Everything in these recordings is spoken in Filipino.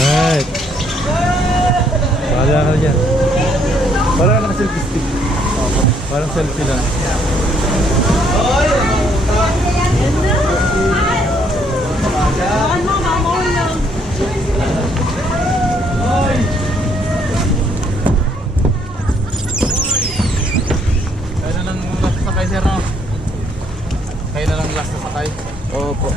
Alright. Bahala ka dyan. Parang naka-selfie stick. Parang selfie lang. Kaya na lang last sakay sir, no? Kaya na lang last sakay. Opo.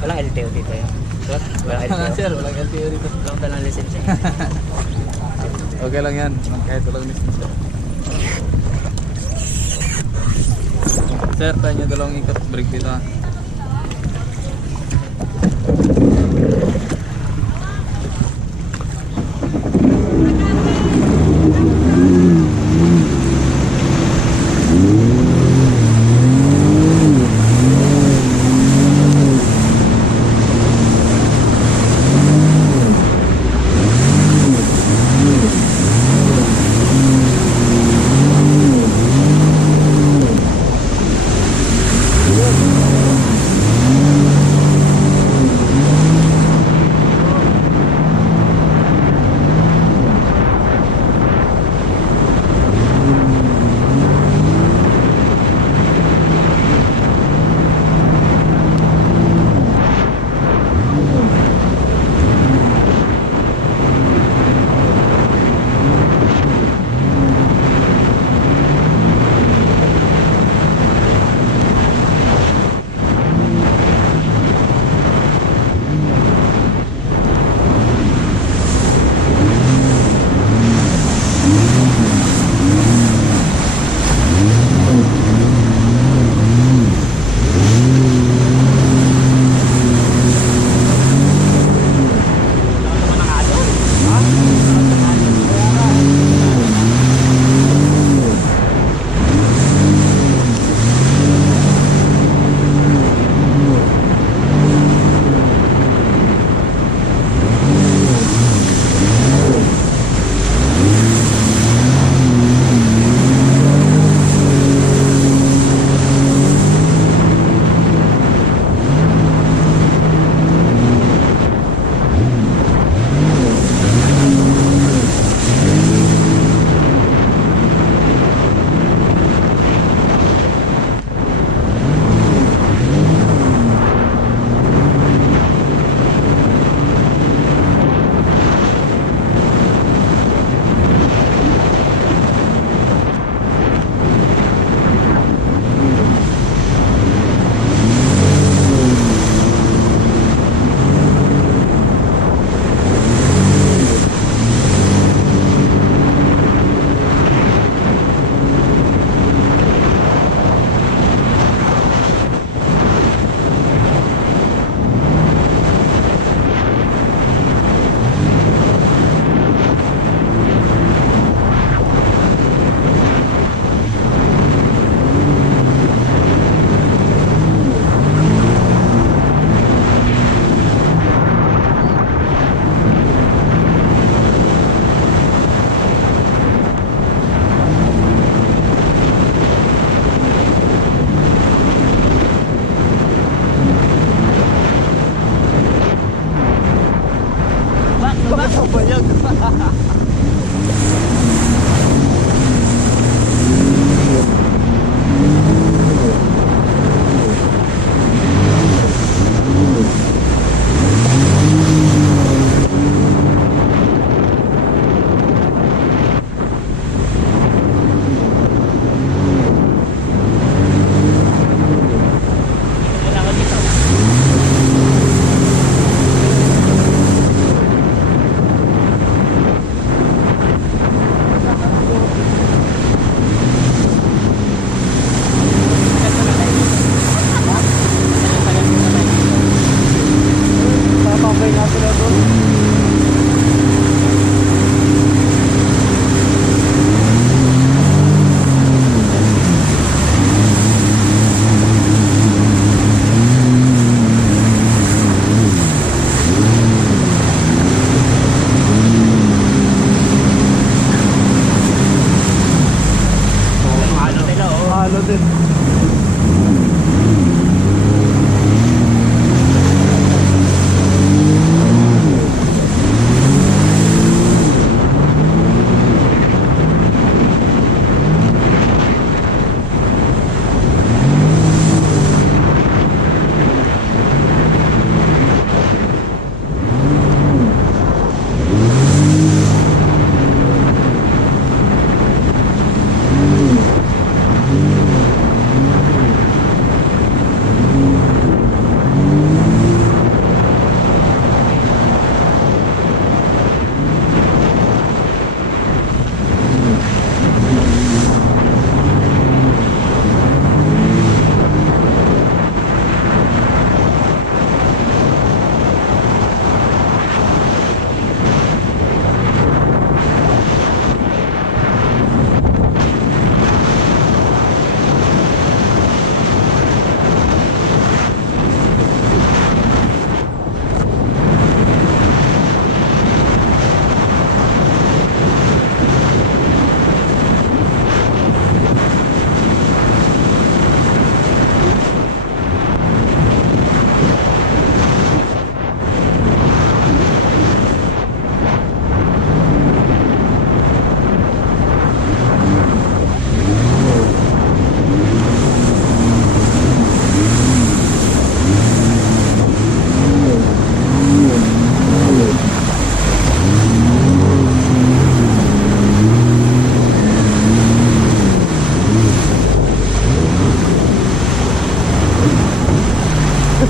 Walang LTO dito yun. Walang LTO. Sir, walang LTO dito. Walang dalang lisensya. Okay lang yan, kahit walang lisensya. Sir, tayo nyo dalawang ikot break dito ha.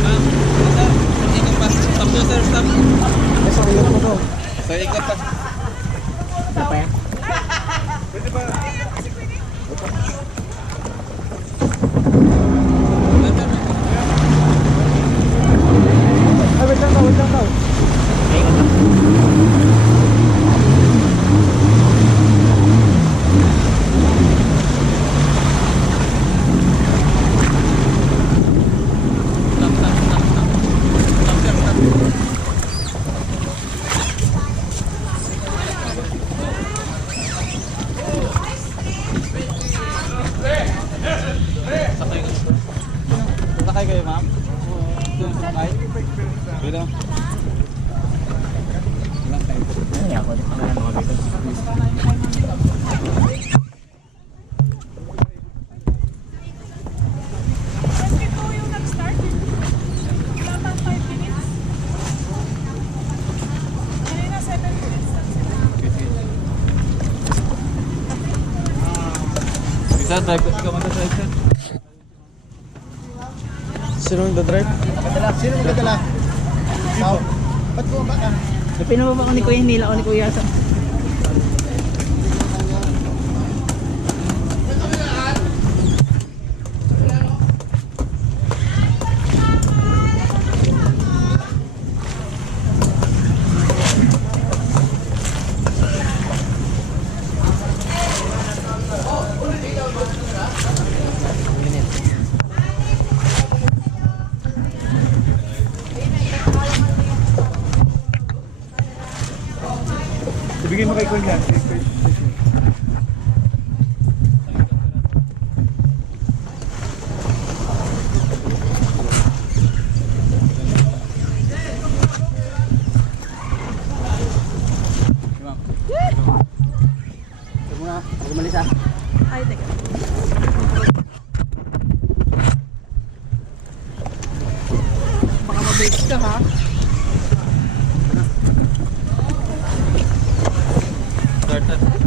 Ikot pa. Stop to sir, stop. Sa ikot mo to. Sir, ikot pa. Isa pa yan? Pwede ba? Ay, wait lang daw, wait lang daw. May ikot lang. Sakay kayo, ma'am? Sakay? Pwede. Ilang tayo? Ano niya ako? Ano yan mga bito? Yung nag-start, wala pang 5 minutes. Kanina 7 minutes lang sila. Isa, drive ko. Ikaw mag-drive, sir. Sino magdadrive? Sino magdadala? Ikaw? Ba't bumaba ka? Pinababa ko ni Kuya Nila o ni Kuya Sam. Ibigay mo kay Kuya. Umalis ah. Ay, teka. Baka mabake ka ha. Start.